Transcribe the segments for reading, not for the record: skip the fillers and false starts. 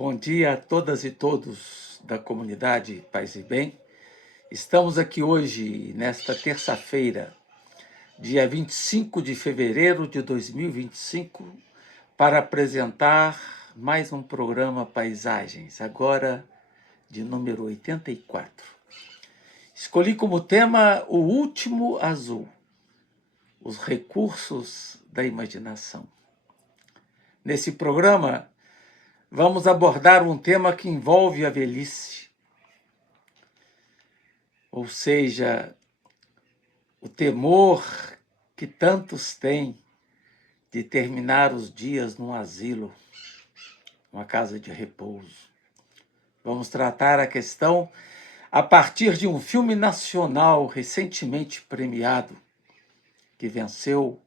Bom dia a todas e todos da comunidade Paz e Bem. Estamos aqui hoje, nesta terça-feira, dia 25 de fevereiro de 2025, para apresentar mais um programa Paisagens, agora de número 84. Escolhi como tema O Último Azul, os recursos da imaginação. Nesse programa, vamos abordar um tema que envolve a velhice, ou seja, o temor que tantos têm de terminar os dias num asilo, uma casa de repouso. Vamos tratar a questão a partir de um filme nacional recentemente premiado, que venceu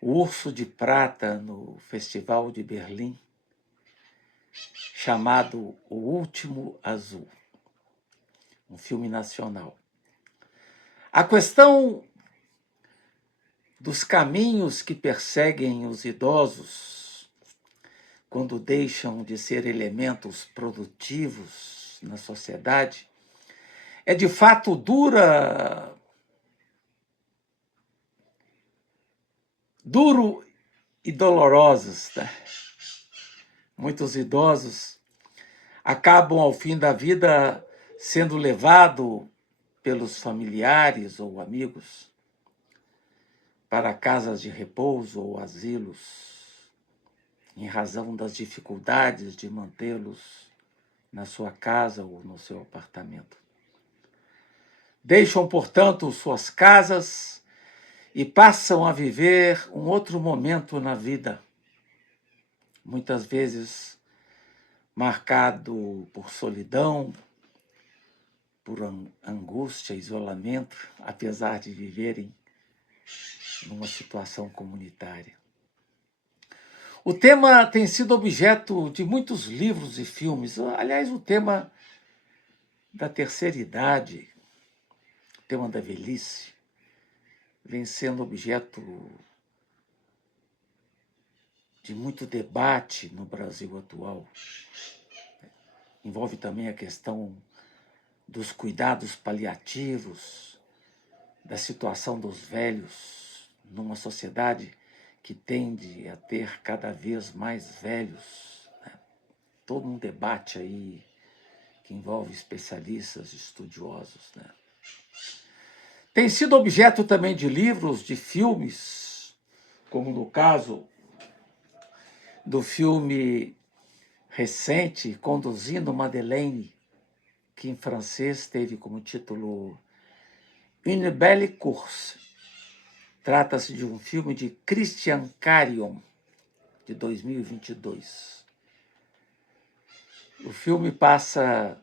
o Urso de Prata no Festival de Berlim, chamado O Último Azul, um filme nacional. A questão dos caminhos que perseguem os idosos quando deixam de ser elementos produtivos na sociedade é de fato duro e dolorosos, né? Muitos idosos acabam ao fim da vida sendo levados pelos familiares ou amigos para casas de repouso ou asilos, em razão das dificuldades de mantê-los na sua casa ou no seu apartamento. Deixam, portanto, suas casas e passam a viver um outro momento na vida, muitas vezes marcado por solidão, por angústia, isolamento, apesar de viverem numa situação comunitária. O tema tem sido objeto de muitos livros e filmes. Aliás, o tema da terceira idade, o tema da velhice, vem sendo objeto de muito debate no Brasil atual. Envolve também a questão dos cuidados paliativos, da situação dos velhos numa sociedade que tende a ter cada vez mais velhos, né? Todo um debate aí que envolve especialistas, estudiosos, né? Tem sido objeto também de livros, de filmes, como no caso do filme recente, Conduzindo Madeleine, que em francês teve como título Une belle course. Trata-se de um filme de Christian Carion, de 2022. O filme passa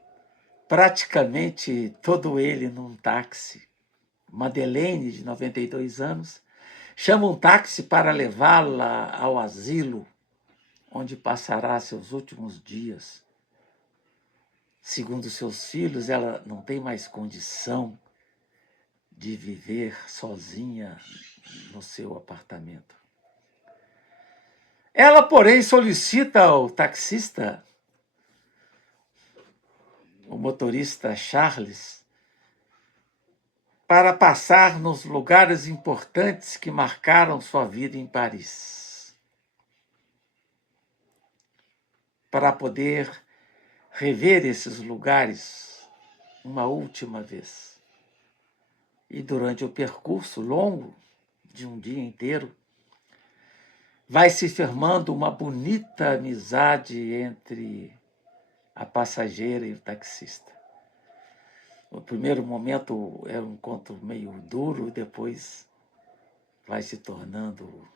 praticamente todo ele num táxi. Madeleine, de 92 anos, chama um táxi para levá-la ao asilo, onde passará seus últimos dias. Segundo seus filhos, ela não tem mais condição de viver sozinha no seu apartamento. Ela, porém, solicita ao taxista, o motorista Charles, para passar nos lugares importantes que marcaram sua vida em Paris, para poder rever esses lugares uma última vez. E durante o percurso longo de um dia inteiro, vai se firmando uma bonita amizade entre a passageira e o taxista. No primeiro momento é um encontro meio duro, depois vai se tornando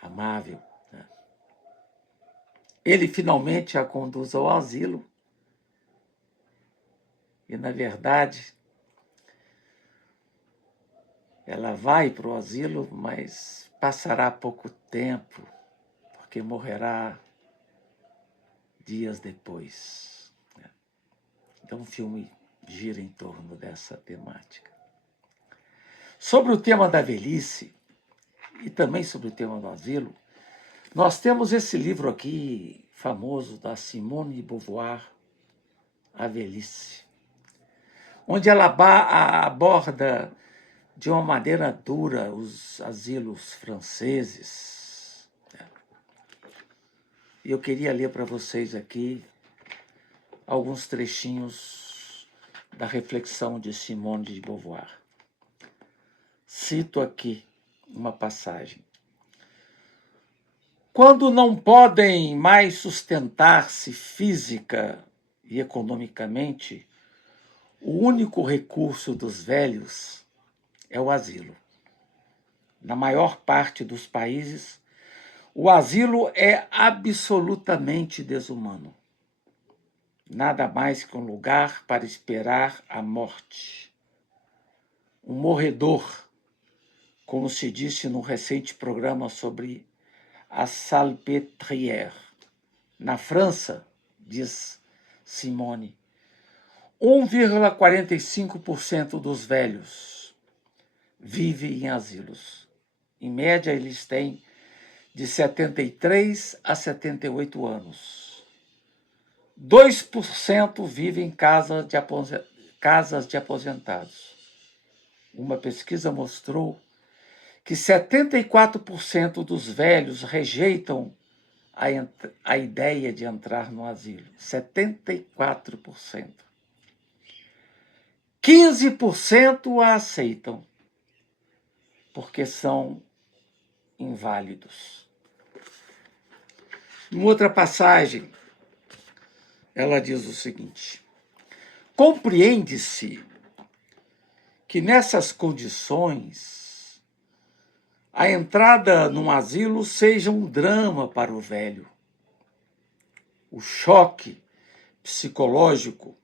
amável, né? Ele finalmente a conduz ao asilo e, na verdade, ela vai para o asilo, mas passará pouco tempo, porque morrerá dias depois. Então o filme gira em torno dessa temática. Sobre o tema da velhice e também sobre o tema do asilo, nós temos esse livro aqui famoso da Simone de Beauvoir, A Velhice, onde ela aborda de uma maneira dura os asilos franceses. E eu queria ler para vocês aqui alguns trechinhos da reflexão de Simone de Beauvoir. Cito aqui uma passagem. Quando não podem mais sustentar-se física e economicamente, o único recurso dos velhos é o asilo. Na maior parte dos países, o asilo é absolutamente desumano. Nada mais que um lugar para esperar a morte. Um morredor, como se disse no recente programa sobre a Salpêtrière. Na França, diz Simone, 1,45% dos velhos vivem em asilos. Em média, eles têm de 73 a 78 anos. 2% vivem em casas de aposentados. Uma pesquisa mostrou que 74% dos velhos rejeitam a ideia de entrar no asilo. 74%. 15% a aceitam, porque são inválidos. Em outra passagem, ela diz o seguinte: compreende-se que nessas condições a entrada num asilo seja um drama para o velho. O choque psicológico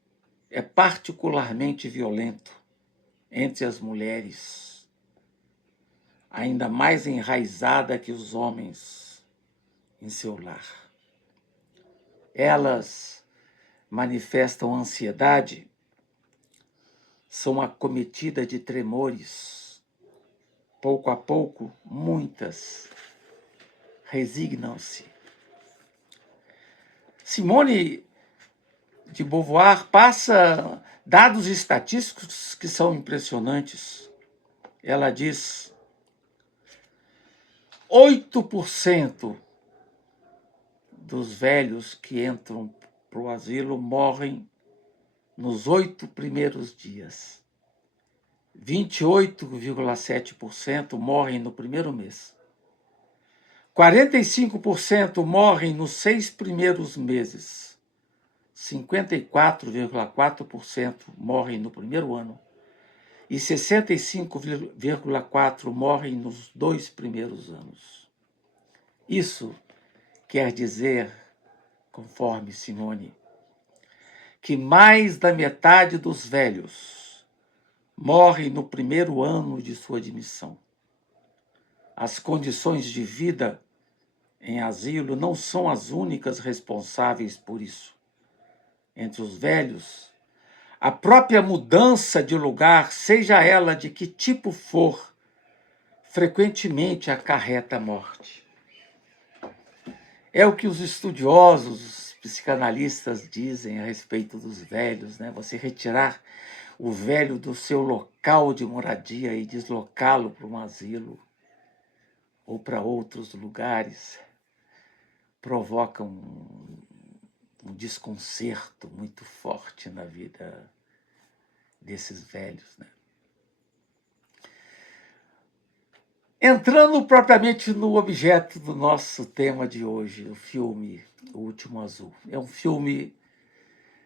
é particularmente violento entre as mulheres, ainda mais enraizada que os homens em seu lar. Elas manifestam ansiedade, são acometidas de tremores. Pouco a pouco, muitas resignam-se. Simone de Beauvoir passa dados estatísticos que são impressionantes. Ela diz: 8% dos velhos que entram para o asilo morrem nos 8 primeiros dias. 28,7% morrem no primeiro mês. 45% morrem nos 6 primeiros meses. 54,4% morrem no primeiro ano. E 65,4% morrem nos 2 primeiros anos. Isso quer dizer, conforme Simone, que mais da metade dos velhos morre no primeiro ano de sua admissão. As condições de vida em asilo não são as únicas responsáveis por isso. Entre os velhos, a própria mudança de lugar, seja ela de que tipo for, frequentemente acarreta a morte. É o que os estudiosos, os psicanalistas dizem a respeito dos velhos, né? Você retirar o velho do seu local de moradia e deslocá-lo para um asilo ou para outros lugares provoca um desconcerto muito forte na vida desses velhos, né? Entrando propriamente no objeto do nosso tema de hoje, o filme O Último Azul. É um filme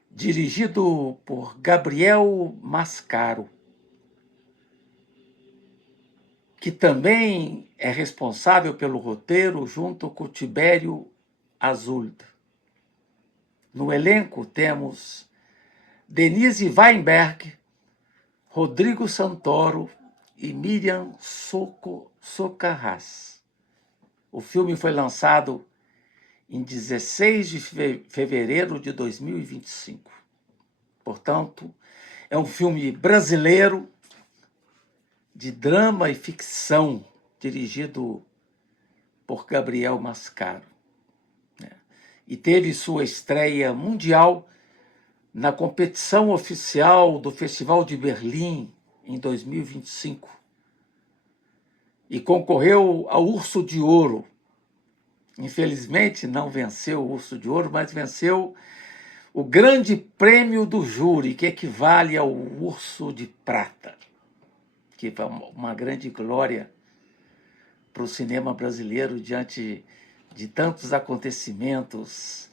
dirigido por Gabriel Mascaro, que também é responsável pelo roteiro junto com Tibério Azul. No elenco temos Denise Weinberg, Rodrigo Santoro e Miriam Socarrás. O filme foi lançado em 16 de fevereiro de 2025. Portanto, é um filme brasileiro de drama e ficção, dirigido por Gabriel Mascaro. e teve sua estreia mundial na competição oficial do Festival de Berlim em 2025 e concorreu ao Urso de Ouro. Infelizmente não venceu o Urso de Ouro, mas venceu o grande prêmio do júri, que equivale ao Urso de Prata, que é uma grande glória para o cinema brasileiro diante de tantos acontecimentos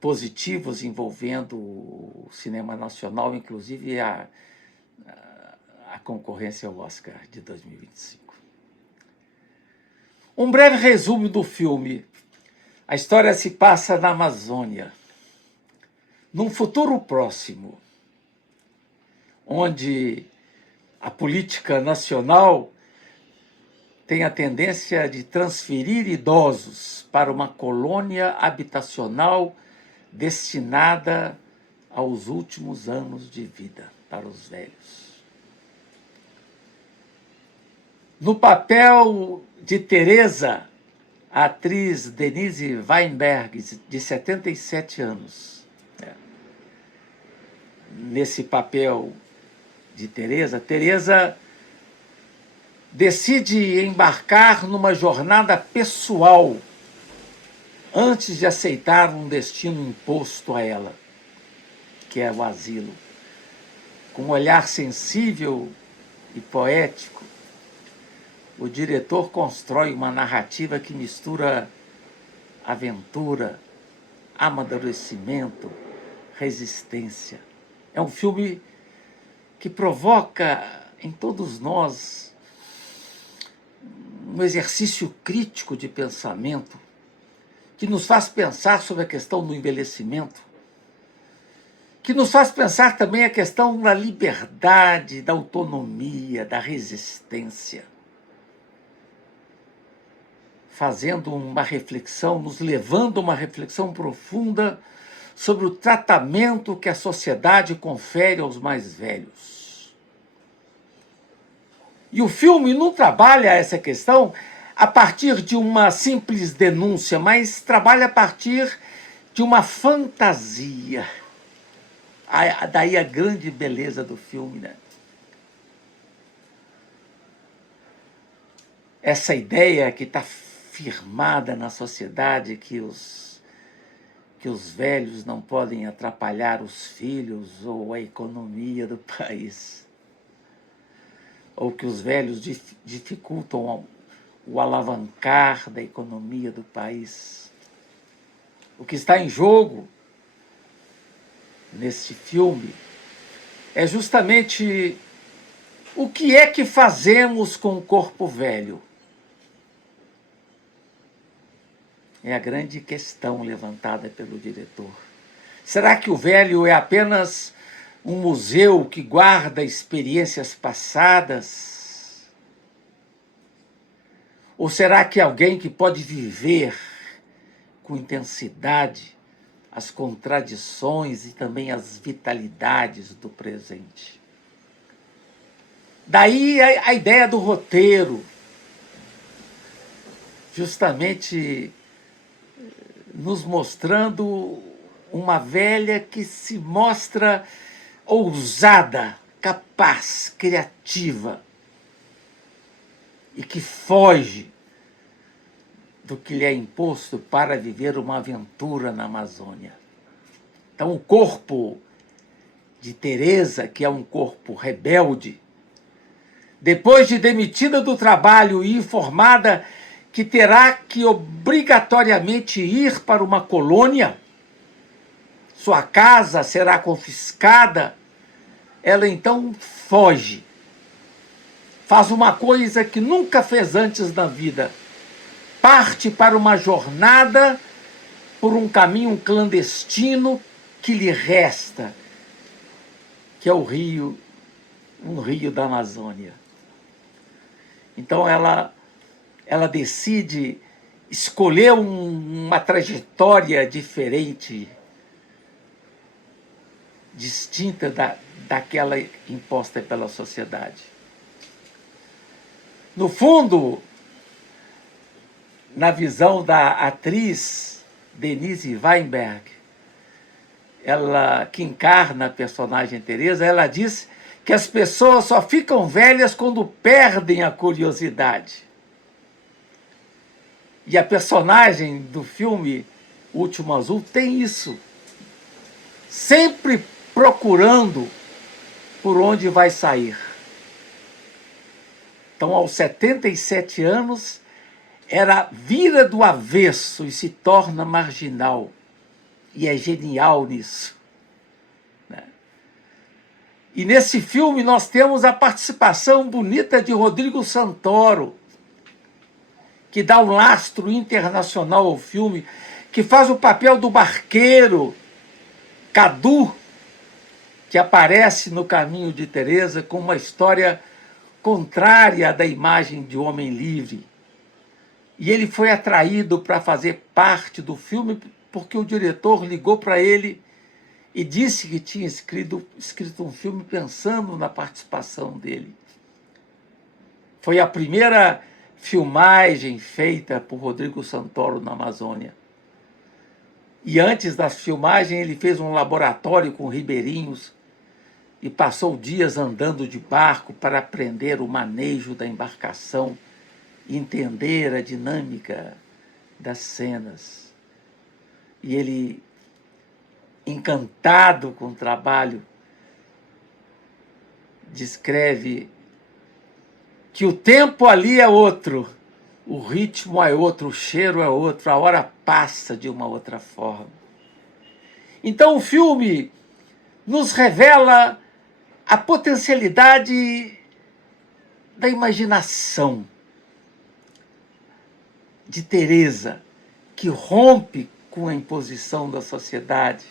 positivos envolvendo o cinema nacional, inclusive a concorrência ao Oscar de 2025. Um breve resumo do filme. A história se passa na Amazônia, num futuro próximo, onde a política nacional tem a tendência de transferir idosos para uma colônia habitacional destinada aos últimos anos de vida, para os velhos. No papel de Teresa, a atriz Denise Weinberg, de 77 anos. Nesse papel de Teresa decide embarcar numa jornada pessoal antes de aceitar um destino imposto a ela, que é o asilo. Com um olhar sensível e poético, o diretor constrói uma narrativa que mistura aventura, amadurecimento, resistência. É um filme que provoca em todos nós um exercício crítico de pensamento, que nos faz pensar sobre a questão do envelhecimento, que nos faz pensar também a questão da liberdade, da autonomia, da resistência, fazendo uma reflexão, nos levando a uma reflexão profunda sobre o tratamento que a sociedade confere aos mais velhos. E o filme não trabalha essa questão a partir de uma simples denúncia, mas trabalha a partir de uma fantasia. Daí a grande beleza do filme, né? Essa ideia que está firmada na sociedade que os velhos não podem atrapalhar os filhos ou a economia do país, ou que os velhos dificultam o alavancar da economia do país. O que está em jogo nesse filme é justamente o que é que fazemos com o corpo velho. É a grande questão levantada pelo diretor. Será que o velho é apenas um museu que guarda experiências passadas? Ou será que é alguém que pode viver com intensidade as contradições e também as vitalidades do presente? Daí a ideia do roteiro, justamente nos mostrando uma velha que se mostra ousada, capaz, criativa e que foge do que lhe é imposto para viver uma aventura na Amazônia. Então, o corpo de Teresa, que é um corpo rebelde, depois de demitida do trabalho e informada que terá que obrigatoriamente ir para uma colônia, sua casa será confiscada, ela então foge. Faz uma coisa que nunca fez antes na vida. Parte para uma jornada por um caminho clandestino que lhe resta, que é o rio, um rio da Amazônia. Então ela decide escolher uma trajetória diferente, distinta daquela imposta pela sociedade. No fundo, na visão da atriz, Denise Weinberg, ela que encarna a personagem Teresa, ela diz que as pessoas só ficam velhas quando perdem a curiosidade. E a personagem do filme O Último Azul tem isso. Sempre procurando por onde vai sair. Então, aos 77 anos, ela vira do avesso e se torna marginal. E é genial nisso. E nesse filme nós temos a participação bonita de Rodrigo Santoro, que dá um lastro internacional ao filme, que faz o papel do barqueiro Cadu, que aparece no caminho de Teresa com uma história contrária da imagem de homem livre. E ele foi atraído para fazer parte do filme porque o diretor ligou para ele e disse que tinha escrito um filme pensando na participação dele. Foi a primeira filmagem feita por Rodrigo Santoro na Amazônia. E antes da filmagem ele fez um laboratório com ribeirinhos e passou dias andando de barco para aprender o manejo da embarcação e entender a dinâmica das cenas. E ele, encantado com o trabalho, descreve que o tempo ali é outro, o ritmo é outro, o cheiro é outro, a hora passa de uma outra forma. Então o filme nos revela a potencialidade da imaginação de Teresa, que rompe com a imposição da sociedade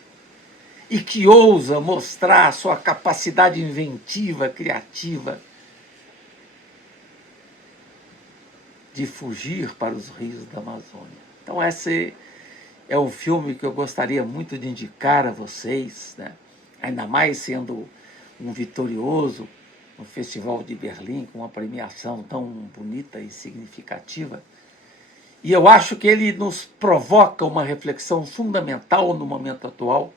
e que ousa mostrar a sua capacidade inventiva, criativa, de fugir para os rios da Amazônia. Então esse é um filme que eu gostaria muito de indicar a vocês, né? Ainda mais sendo um vitorioso no Festival de Berlim, com uma premiação tão bonita e significativa. E eu acho que ele nos provoca uma reflexão fundamental no momento atual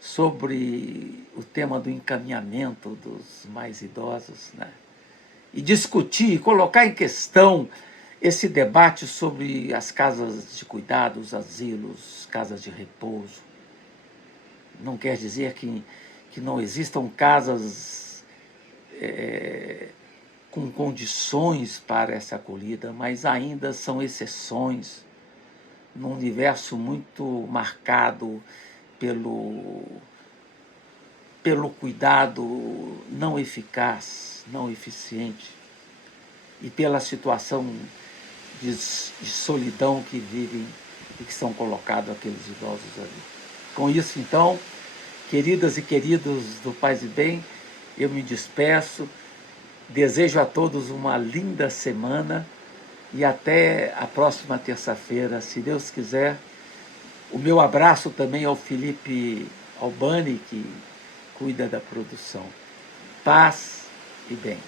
sobre o tema do encaminhamento dos mais idosos, né? E discutir, colocar em questão esse debate sobre as casas de cuidado, os asilos, casas de repouso. Não quer dizer que não existam casas com condições para essa acolhida, mas ainda são exceções num universo muito marcado pelo cuidado não eficaz, não eficiente, e pela situação de solidão que vivem e que são colocados aqueles idosos ali. Com isso, então, queridas e queridos do Paz e Bem, eu me despeço, desejo a todos uma linda semana e até a próxima terça-feira, se Deus quiser. O meu abraço também ao Felipe Albani, que cuida da produção. Paz e bem.